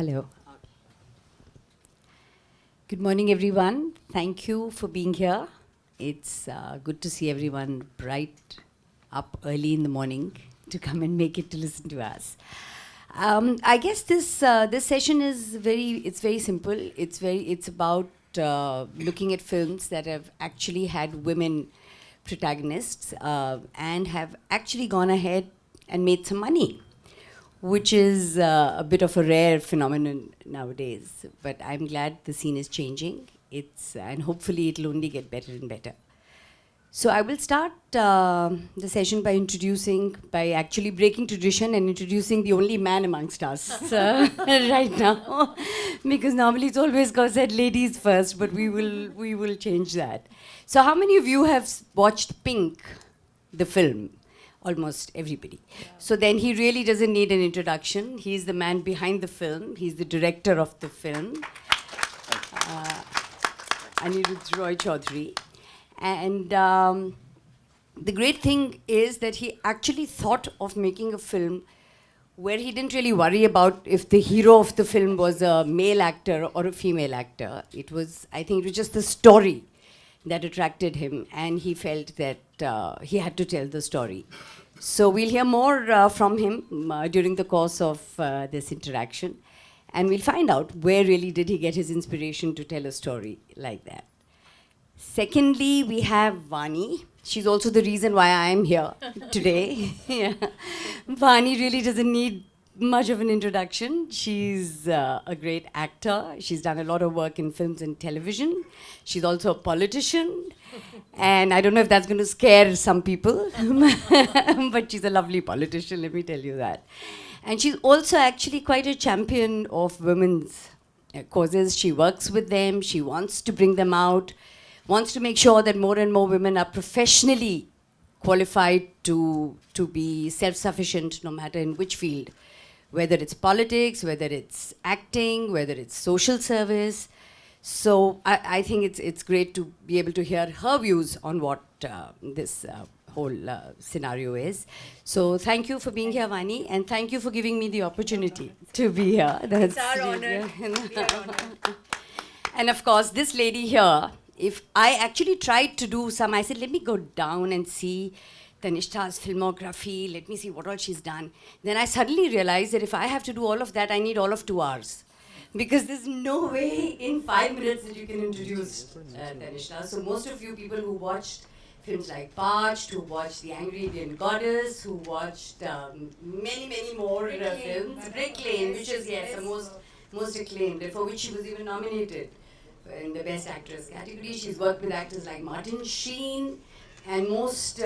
Hello. Good morning, everyone. Thank you for being here. It's good to see everyone bright up early in the morning to come and make it to listen to us. I guess this session is very simple. It's about looking at films that have actually had women protagonists and have actually gone ahead and made some money, which is a bit of a rare phenomenon nowadays. But I'm glad the scene is changing. And hopefully it'll only get better and better. So I will start the session by actually breaking tradition and introducing the only man amongst us right now, because normally it's always said ladies first, but we will change that. So how many of you have watched Pink, the film? Almost everybody. Yeah. So then he really doesn't need an introduction. He's the man behind the film. He's the director of the film. Anirudh Roy Chaudhary. And the great thing is that he actually thought of making a film where he didn't really worry about if the hero of the film was a male actor or a female actor. I think it was just the story that attracted him, and he felt that he had to tell the story. So we'll hear more from him during the course of this interaction, and we'll find out where really did he get his inspiration to tell a story like that. Secondly, we have Vani. She's also the reason why I'm here today. Yeah. Vani really doesn't need much of an introduction. She's a great actor. She's done a lot of work in films and television. She's also a politician. And I don't know if that's going to scare some people, but she's a lovely politician, let me tell you that. And she's also actually quite a champion of women's causes. She works with them. She wants to bring them out, wants to make sure that more and more women are professionally qualified to be self-sufficient, no matter in which field. Whether it's politics, whether it's acting, whether it's social service. So I think it's great to be able to hear her views on what this whole scenario is. So thank you for being here, Vani, and thank you for giving me the opportunity to be here. It's our honor. We are honored. And of course, this lady here, if I actually tried to do I said, let me go down and see Tanishta's filmography, let me see what all she's done. Then I suddenly realized that if I have to do all of that, I need all of 2 hours. Because there's no way in 5 minutes that you can introduce Tanishta. So most of you people who watched films like Parched, who watched The Angry Indian Goddess, who watched many more films. Brick Lane, which is, yes, the most acclaimed, and for which she was even nominated in the Best Actress category. She's worked with actors like Martin Sheen, and most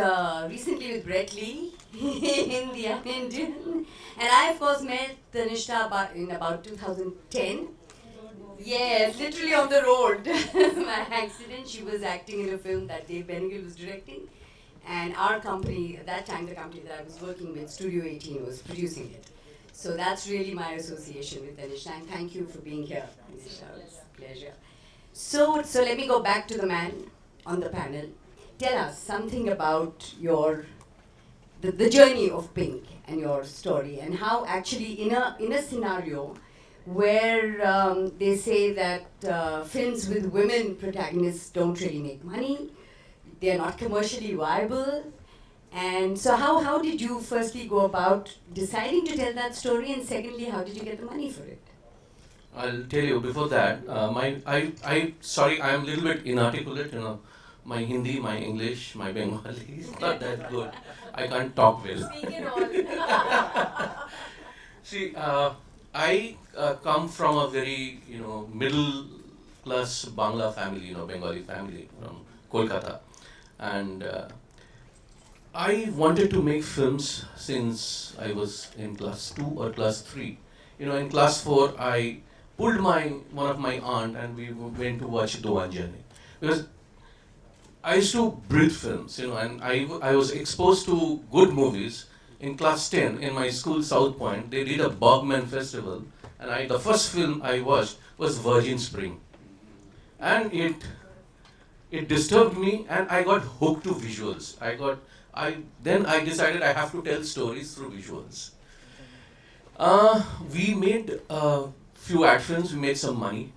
recently with Brett Lee in The Indian. And I, of course, met Tanishta in about 2010. Yes, literally on the road. By accident, she was acting in a film that Dave Benninger was directing. And our company, at that time, the company that I was working with, Studio 18, was producing it. So that's really my association with Tanishta. And thank you for being here, Tanishta. It's a pleasure. So let me go back to the man on the panel. Tell us something about the journey of Pink and your story, and how actually in a scenario where they say that films with women protagonists don't really make money, they're not commercially viable. And so how did you firstly go about deciding to tell that story, and secondly, how did you get the money for it? I'll tell you before that, sorry, I'm a little bit inarticulate, My Hindi, my English, my Bengali is not that good. I can't talk well. Speak it all. See, I come from a very, middle class Bangla family, Bengali family from Kolkata. And I wanted to make films since I was in class 2 or class 3. In class 4, I pulled one of my aunt and we went to watch Doanjani. Because I used to breathe films, and I was exposed to good movies. In class 10, in my school, South Point, they did a Bogman festival, and the first film I watched was Virgin Spring. And it disturbed me, and I got hooked to visuals. Then I decided I have to tell stories through visuals. We made few ad films, we made some money.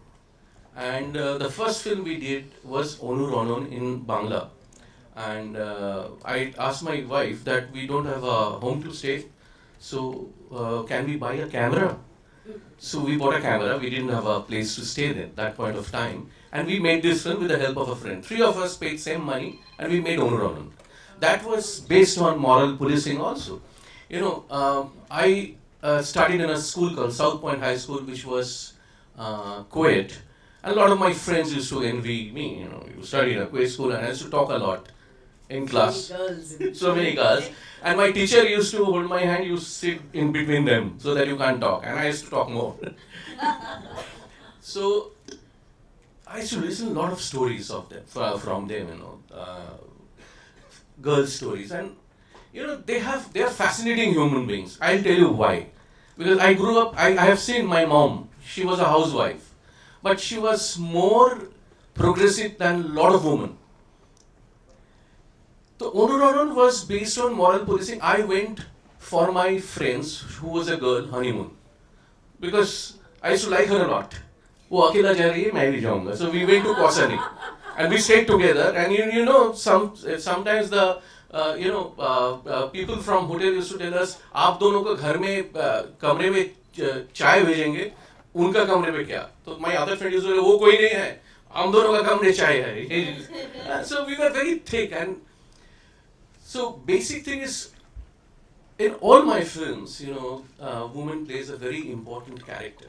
And the first film we did was Onur Onon in Bangla. And I asked my wife that we don't have a home to stay, so can we buy a camera? So we bought a camera. We didn't have a place to stay at that point of time, and we made this film with the help of a friend. Three of us paid same money, and we made Onur Onan. That was based on moral policing also. I studied in a school called South Point High School, which was co-ed. And a lot of my friends used to envy me. You study in a co-ed school, and I used to talk a lot in class. So many girls. And my teacher used to hold my hand, you sit in between them so that you can't talk. And I used to talk more. So I used to listen a lot of stories of them, from them, girls' stories. And they are fascinating human beings. I'll tell you why. Because I grew up, I have seen my mom. She was a housewife. But she was more progressive than a lot of women. So Onur Onan was based on moral policing. I went for my friends, who was a girl, honeymoon. Because I used to like her a lot. वो अकेला जा रही है मैं भी जाऊंगा. So we went to Kausani. And we stayed together. And sometimes the people from hotel used to tell us, आप दोनों को घर में कमरे में चाय भेजेंगे, उनका कमरे में क्या? तो my other friend used to say, वो कोई नहीं है, हम दोनों का कमरे चाय है. So we were very thick. And so basic thing is, in all my films, woman plays a very important character.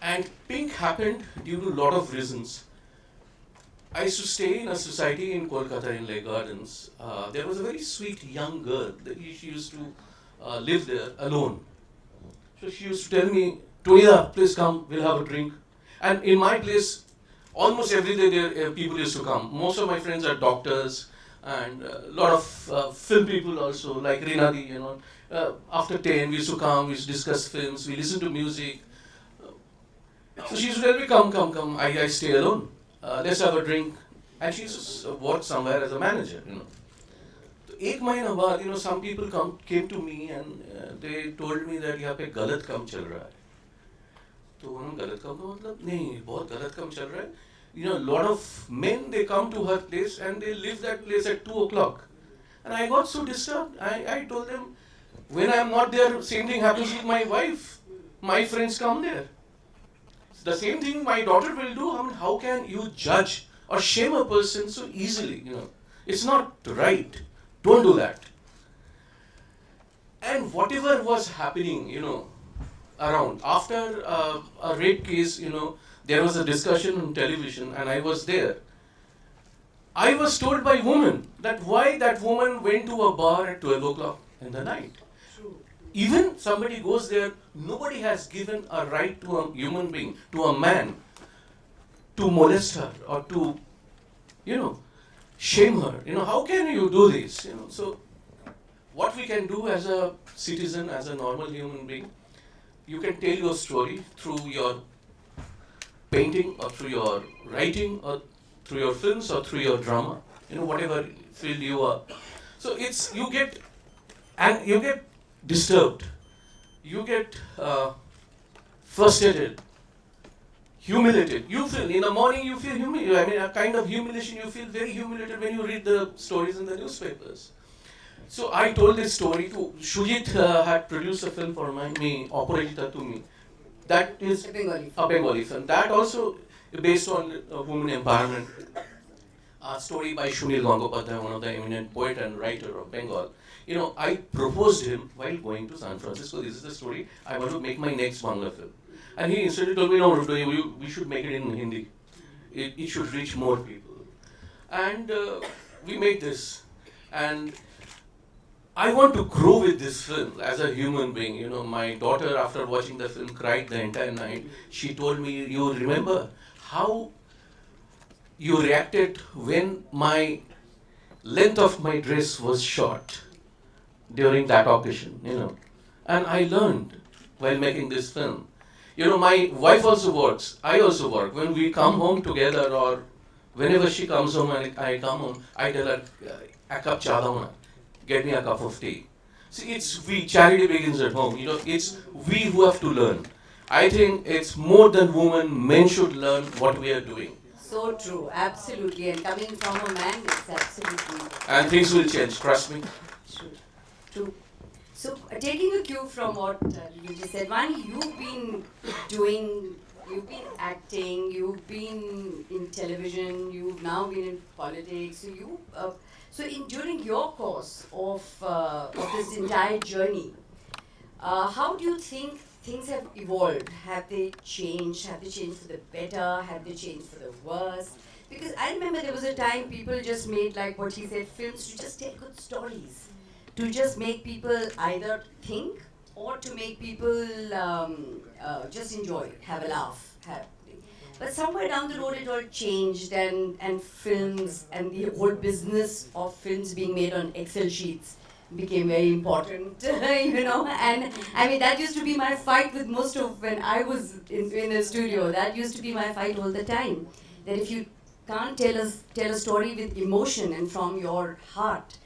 And Pink happened due to a lot of reasons. I used to stay in a society in Kolkata in Lake Gardens. There was a very sweet young girl. She used to live there alone. So she used to tell me, Tonida, please come, we'll have a drink. And in my place, almost every day people used to come. Most of my friends are doctors and a lot of film people also, like Rinadi, after 10 we used to come, we used to discuss films, we listen to music. So she used to tell me, come, I stay alone. Let's have a drink. And she used to work somewhere as a manager, So एक महीना बाद, some people came to me and they told me that यहाँ पे गलत काम चल रहा है. तो हम गलत काम का मतलब नहीं, बहुत गलत काम चल रहा है. A lot of men, they come to her place and they leave that place at 2 o'clock. And I got so disturbed. I told them, when I am not there, same thing happens with my wife. My friends come there. The same thing my daughter will do. I mean, how can you judge or shame a person so easily? It's not right. Don't do that. And whatever was happening, around, after a rape case, there was a discussion on television and I was there. I was told by women that why that woman went to a bar at 12 o'clock in the night. Even somebody goes there, nobody has given a right to a human being, to a man, to molest her or to, shame her. How can you do this? So what we can do as a citizen, as a normal human being, you can tell your story through your painting or through your writing or through your films or through your drama, whatever field you are. So you get disturbed, you get frustrated, humiliated. You feel, in the morning you feel humiliated. I mean, a kind of humiliation, you feel very humiliated when you read the stories in the newspapers. So I told this story to, Shujit had produced a film for me, Oporajita to me. That is a Bengali film. That also based on women empowerment. A story by Shunil Gangopadhyay, one of the eminent poet and writer of Bengal. I proposed him while going to San Francisco. This is the story. I want to make my next Bangla film. And he instantly told me, no, we should make it in Hindi. It should reach more people. And we made this. And I want to grow with this film as a human being. My daughter, after watching the film, cried the entire night. She told me, you remember how you reacted when my length of my dress was short during that occasion, And I learned while making this film. My wife also works. I also work. When we come home together or whenever she comes home and I come home, I tell her, a cup cha dauna. Get me a cup of tea. See, it's we. Charity begins at home. It's we who have to learn. I think it's more than women. Men should learn what we are doing, So true, absolutely. And coming from a man, it's absolutely and things will change. Trust me. true. True. So, taking a cue from what you just said, one, you've been acting, you've been in television, you've now been in politics. During your course of this entire journey, how do you think things have evolved? Have they changed? Have they changed for the better? Have they changed for the worse? Because I remember there was a time people just made, like what he said, films to just tell good stories, to just make people either think or to make people just enjoy, have a laugh. But somewhere down the road it all changed, and films and the whole business of films being made on Excel sheets became very important, And I mean, that used to be my fight with most of when I was in a studio. That used to be my fight all the time. That if you can't tell a story with emotion and from your heart,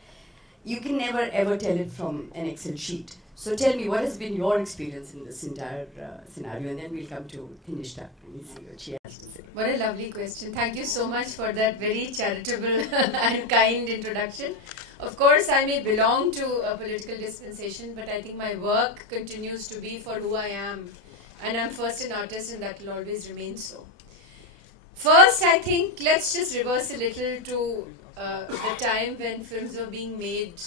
you can never ever tell it from an Excel sheet. So tell me, what has been your experience in this entire scenario? And then we'll come to Kanishta and see what she has to say. What a lovely question. Thank you so much for that very charitable and kind introduction. Of course, I may belong to a political dispensation, but I think my work continues to be for who I am. And I'm first an artist, and that will always remain so. First, I think let's just reverse a little to the time when films were being made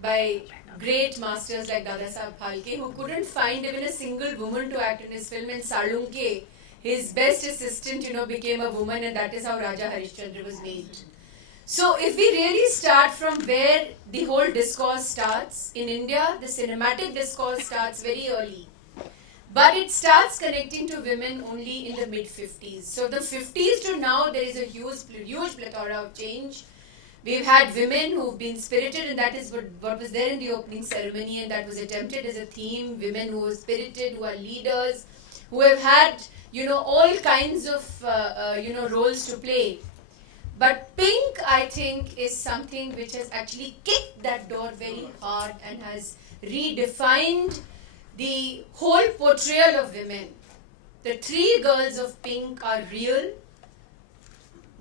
by great masters like Dada Saheb Phalke, who couldn't find even a single woman to act in his film, and Salunke, his best assistant, became a woman, and that is how Raja Harishchandra was made. So if we really start from where the whole discourse starts, in India, the cinematic discourse starts very early. But it starts connecting to women only in the mid-50s. So the 50s to now, there is a huge plethora of change. We've had women who've been spirited, and that is what was there in the opening ceremony, and that was attempted as a theme. Women who are spirited, who are leaders, who have had, all kinds of, roles to play. But Pink, I think, is something which has actually kicked that door very hard and has redefined the whole portrayal of women. The three girls of Pink are real.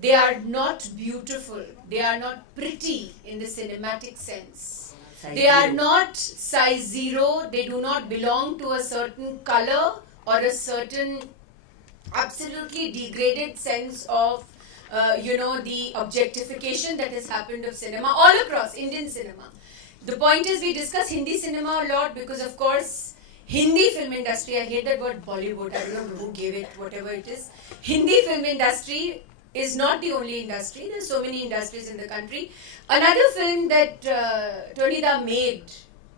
They are not beautiful. They are not pretty in the cinematic sense. They are not size 0. They do not belong to a certain color or a certain absolutely degraded sense of, the objectification that has happened of cinema all across Indian cinema. The point is, we discuss Hindi cinema a lot because, of course, Hindi film industry, I hate that word Bollywood, I don't know who gave it, whatever it is. Hindi film industry is not the only industry. There's so many industries in the country. Another film that Tony Da made,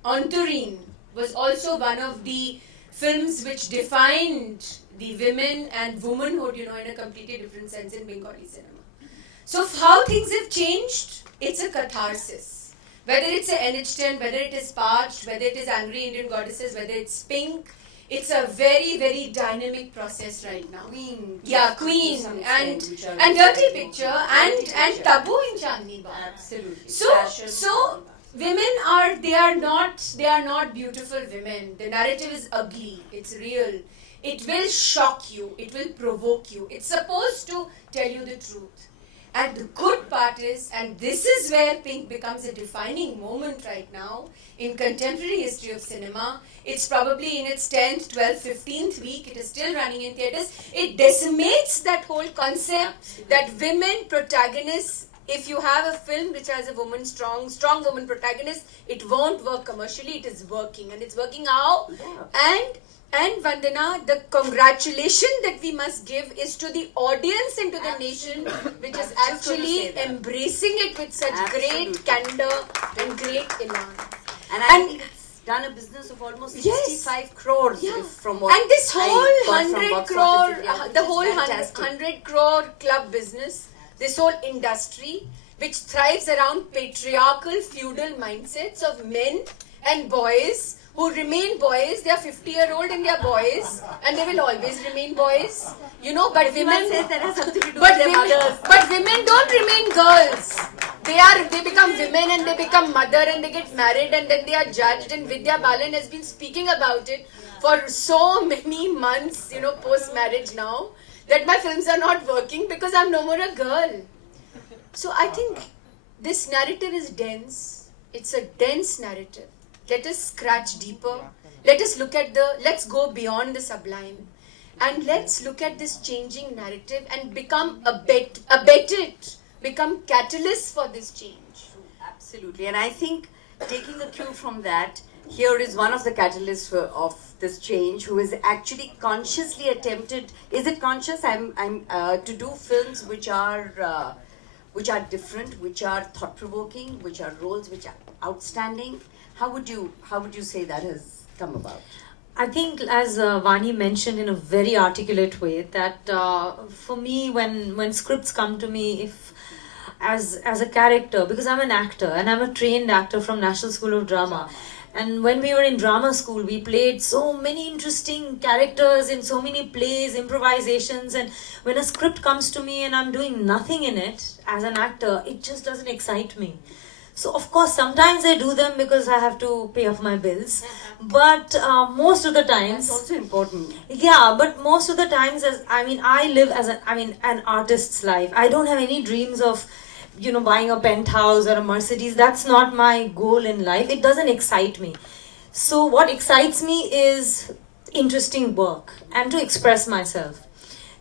Anturine, was also one of the films which defined the women and womanhood, in a completely different sense in Bengali cinema. So how things have changed, it's a catharsis. Whether it's a NH10, whether it is Parched, whether it is Angry Indian Goddesses, whether it's Pink, it's a very, very dynamic process right now. Queen. Yeah, Queen and Dirty Picture and Tabu in Chandni Bagh. Absolutely. So women are not beautiful women. The narrative is ugly. It's real. It will shock you. It will provoke you. It's supposed to tell you the truth. And the good part is, and this is where Pink becomes a defining moment right now in contemporary history of cinema. It's probably in its 10th, 12th, 15th week. It is still running in theatres. It decimates that whole concept that women protagonists, if you have a film which has a woman, strong woman protagonist, it won't work commercially. It is working. And it's working how? Yeah. And Vandana, the congratulation that we must give is to the audience and to the nation, which is actually embracing it with such great candor and great elan. And I think it's done a business of almost 65 crores from what and this whole I got 100 from crore, the whole fantastic. 100 crore club business, this whole industry, which thrives around patriarchal, feudal mindsets of men and boys who remain boys. They are 50-year-old and they are boys, and they will always remain boys. But women says that has something to do but with their women, mothers. but women don't remain girls. they become women and they become mother and they get married and then they are judged, and Vidya Balan has been speaking about it for so many months, post marriage now, that my films are not working because I'm no more a girl. So I think this narrative is dense. It's a dense narrative. Let us scratch deeper. Let's go beyond the sublime. And let's look at this changing narrative and become abet it, become catalysts for this change. Absolutely. And I think taking a cue from that, here is one of the catalysts of this change who is actually consciously attempted, is it conscious? To do films which are different, which are thought-provoking, which are roles which are outstanding. How would you say that has come about? I think, as Vani mentioned in a very articulate way, that for me, when scripts come to me, if as a character, because I'm an actor and I'm a trained actor from National School of Drama, and when we were in drama school, we played so many interesting characters in so many plays, improvisations, and when a script comes to me and I'm doing nothing in it as an actor, it just doesn't excite me. So of course, sometimes I do them because I have to pay off my bills, but most of the times, that's also important. Yeah, but most of the times, I live as an artist's life. I don't have any dreams of, buying a penthouse or a Mercedes. That's not my goal in life. It doesn't excite me. So what excites me is interesting work and to express myself.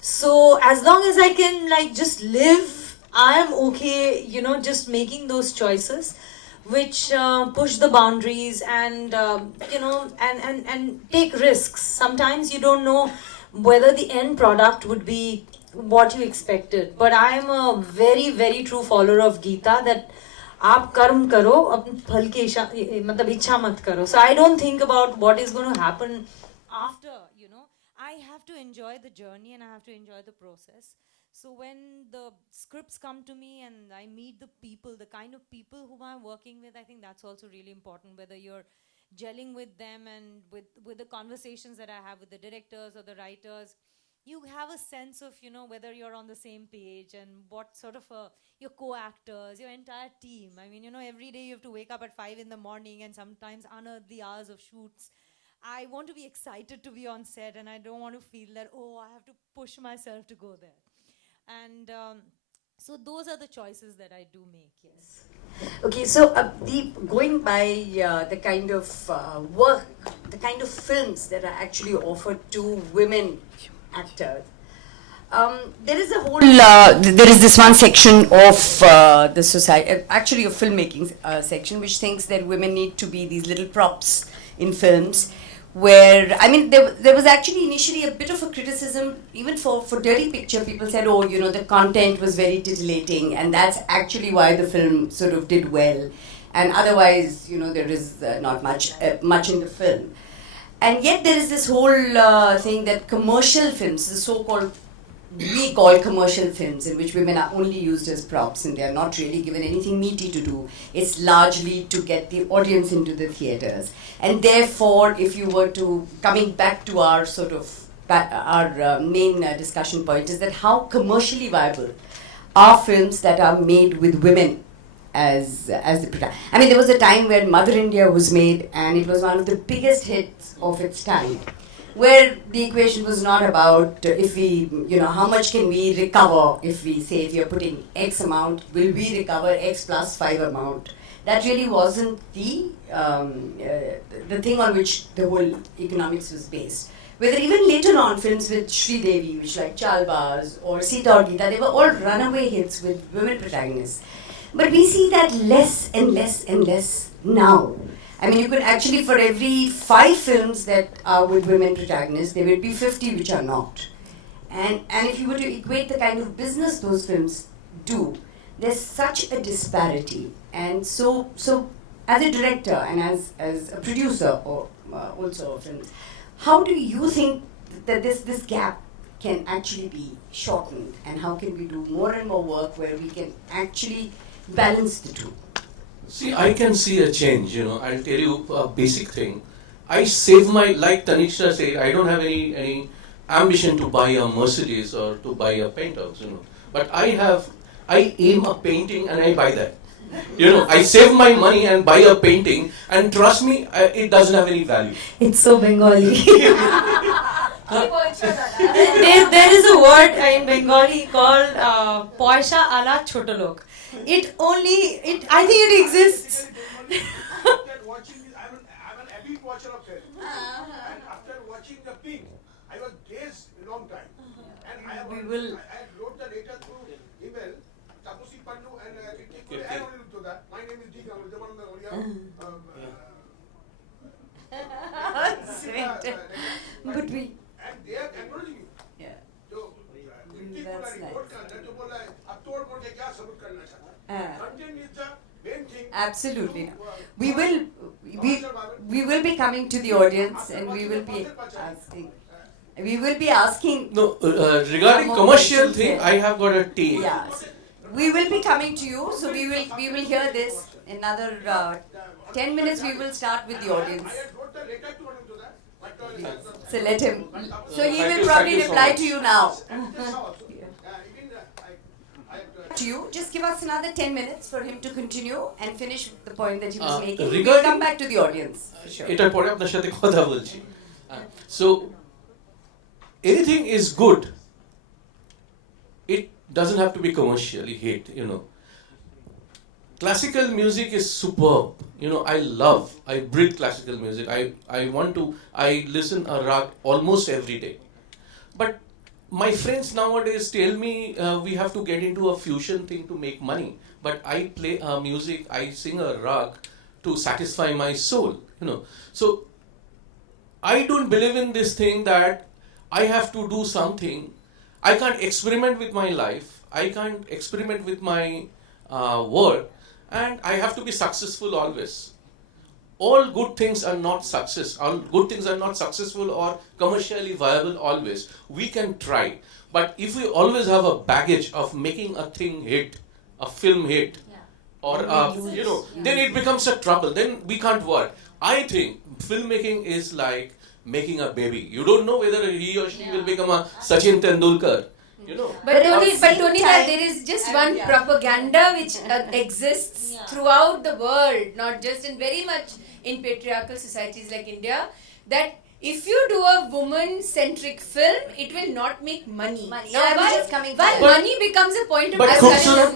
So as long as I can just live, I am okay, just making those choices which push the boundaries and, and take risks. Sometimes you don't know whether the end product would be what you expected. But I am a very, very true follower of Gita, that आप कर्म करो, अपने फल की इच्छा मत करो. So I don't think about what is going to happen after, I have to enjoy the journey and I have to enjoy the process. So when the scripts come to me and I meet the people, the kind of people whom I'm working with, I think that's also really important, whether you're gelling with them and with the conversations that I have with the directors or the writers. You have a sense of, whether you're on the same page and what sort of your co-actors, your entire team. I mean, every day you have to wake up at 5 in the morning and sometimes unearth the hours of shoots. I want to be excited to be on set and I don't want to feel that, I have to push myself to go there. And so those are the choices that I do make, yes. Okay, so going by the kind of work, the kind of films that are actually offered to women actors, there is a whole, there is this one section of the society, actually a filmmaking section, which thinks that women need to be these little props in films. Where, there was actually initially a bit of a criticism, even for Dirty Picture. People said, the content was very titillating, and that's actually why the film sort of did well. And otherwise, there is not much in the film. And yet there is this whole thing that commercial films, the so-called, we call commercial films, in which women are only used as props and they are not really given anything meaty to do. It's largely to get the audience into the theatres. And therefore, if you were to, coming back to our sort of, our main discussion point, is that how commercially viable are films that are made with women as the protagonist. There was a time when Mother India was made and it was one of the biggest hits of its time, where the equation was not about if we, how much can we recover if you're putting X amount, will we recover X plus 5 amount? That really wasn't the thing on which the whole economics was based. Whether even later on films with Sri Devi, which like Chalbaz or Sita or Gita, they were all runaway hits with women protagonists. But we see that less and less and less now. You could actually, for every 5 films that are with women protagonists, there would be 50 which are not. And if you were to equate the kind of business those films do, there's such a disparity. And so as a director and as a producer or also of films, how do you think that this gap can actually be shortened? And how can we do more and more work where we can actually balance the two? See, I can see a change, I'll tell you a basic thing. I save like Tanisha said, I don't have any ambition to buy a Mercedes or to buy a penthouse, But I aim a painting and I buy that. I save my money and buy a painting, and trust me, it doesn't have any value. It's so Bengali. there is a word in Bengali called Poisha ala Chotolok. I think it exists. After watching, I'm an avid watcher of film. And after watching The Pink, I was dazed a long time. And I wrote the letter through email. Tapusi Pandu and my name is D. Gamal. But we. And they are acknowledging you. Yeah. So, That's nice. Content is the main thing. Absolutely. We will be coming to the audience and we will be asking. No, regarding commercial thing, I have got a take. Yeah. We will be coming to you, so we will hear this. Another 10 minutes we will start with the audience. I had wrote the letter to Anandoda, but So let him. So he Thank will you, probably thank you so reply much. to you now. even Just give us another 10 minutes for him to continue and finish the point that he was making. We'll regarding- come back to the audience. Sure. এটার পরে আপনার সাথে কথা বলছি so anything is good, it doesn't have to be commercially hit. Classical music is superb. I breathe classical music. I listen a rag almost every day. But my friends nowadays tell me we have to get into a fusion thing to make money. But I play music, I sing a rag to satisfy my soul. So I don't believe in this thing that I have to do something. I can't experiment with my life. I can't experiment with my work. And I have to be successful always. All good things are not success. All good things are not successful or commercially viable always. We can try. But if we always have a baggage of making a thing hit, a film hit, or then it becomes a trouble. Then we can't work. I think filmmaking is like making a baby. You don't know whether he or she will become a Sachin Tendulkar. But Tony, there is just one propaganda which exists throughout the world, not just in very much in patriarchal societies like India, that if you do a woman-centric film, it will not make money. Now, I was just coming to why that. money becomes a point of But discussion.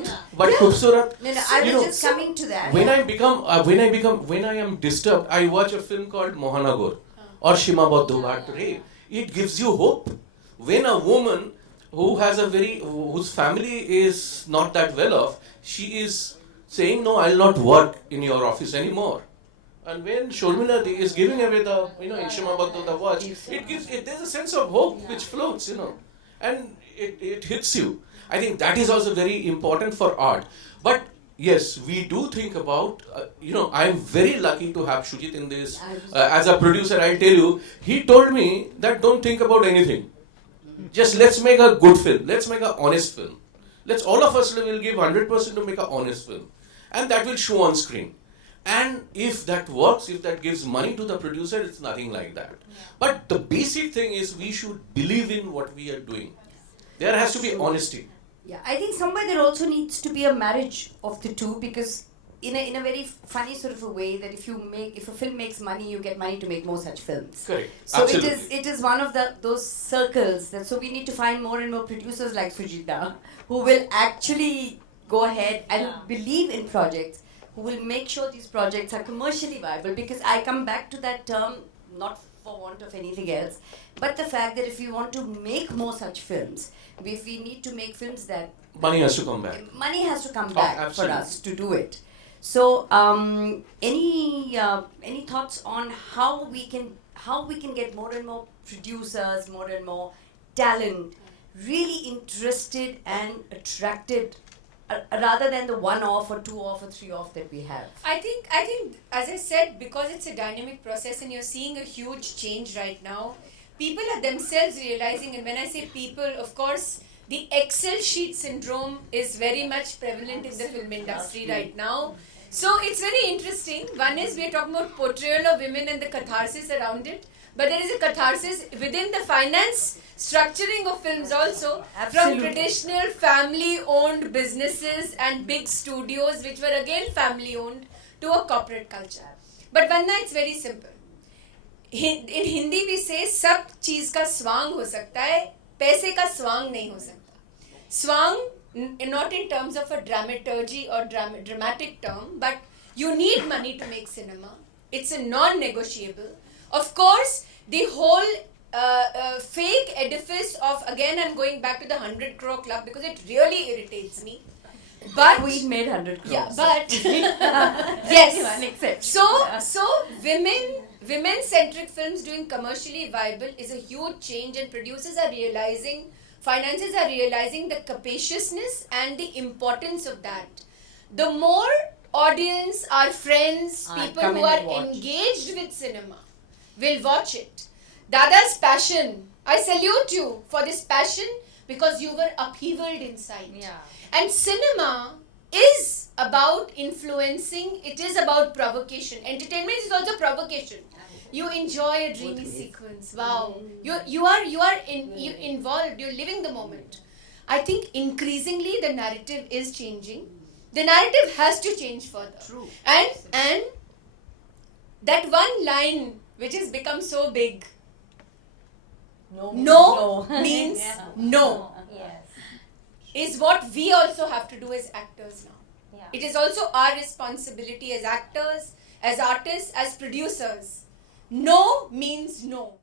khubsurat. No, I was just coming to that. When I am disturbed, I watch a film called Mohanagor or Shimabadhu Bhat Rape. It gives you hope. When a woman whose family is not that well off, she is saying, no, I'll not work in your office anymore. And when Shormila is giving away the, in Shimabadhu the watch, there's a sense of hope which floats, and it hits you. I think that is also very important for art. But yes, we do think about, I'm very lucky to have Shujit in this. As a producer, I'll tell you, he told me that don't think about anything. Just let's make a good film. Let's make an honest film. All of us will give 100% to make an honest film. And that will show on screen. And if that works, if that gives money to the producer, it's nothing like that. But the basic thing is we should believe in what we are doing. There has to be honesty. Yeah, I think somewhere there also needs to be a marriage of the two, because in a very funny sort of a way that if a film makes money, you get money to make more such films. Correct. So Absolutely. it is one of those circles so we need to find more and more producers like Sujita who will actually go ahead and believe in projects, who will make sure these projects are commercially viable, because I come back to that term not for want of anything else, but the fact that if we want to make more such films, if we need to make films that Money has to come back. money has to come back for absolutely. us to do it. So, any thoughts on how we can get more and more producers, more and more talent, really interested and attracted, rather than the one-off or two-off or three-off that we have? I think, as I said, because it's a dynamic process and you're seeing a huge change right now, people are themselves realizing, and when I say people, of course, the Excel sheet syndrome is very much prevalent in the film industry right now. So it's very interesting. One is we're talking about portrayal of women and the catharsis around it. but there is a catharsis within the finance structuring of films also. Absolutely. From traditional family-owned businesses and big studios, which were again family-owned, to a corporate culture. But Vandana, it's very simple. In Hindi we say सब चीज का स्वांग हो सकता है, पैसे का स्वांग नहीं हो सकता. Swang, not in terms of a dramaturgy or dramatic term, but you need money to make cinema. It's a non-negotiable. Of course, the whole fake edifice of, again I'm going back to the 100 crore club because it really irritates me. But Queen made 100 crores. yeah, but yes. One exception. So women-centric films doing commercially viable is a huge change, and producers are realizing, finances are realizing the capaciousness and the importance of that. The more audience, our friends, people come who in are and watch. engaged with cinema will watch it. Dada's passion, I salute you for this passion because you were upheavaled inside. Yeah. And cinema is about influencing, it is about provocation. Entertainment is also provocation. You enjoy a dreamy sequence. Wow. You are involved, you're living the moment. I think increasingly the narrative is changing. The narrative has to change further. True. And that one line which has become so big, no means Yeah. no, Yes. is what we also have to do as actors now. Yeah. It is also our responsibility as actors, as artists, as producers. No means no.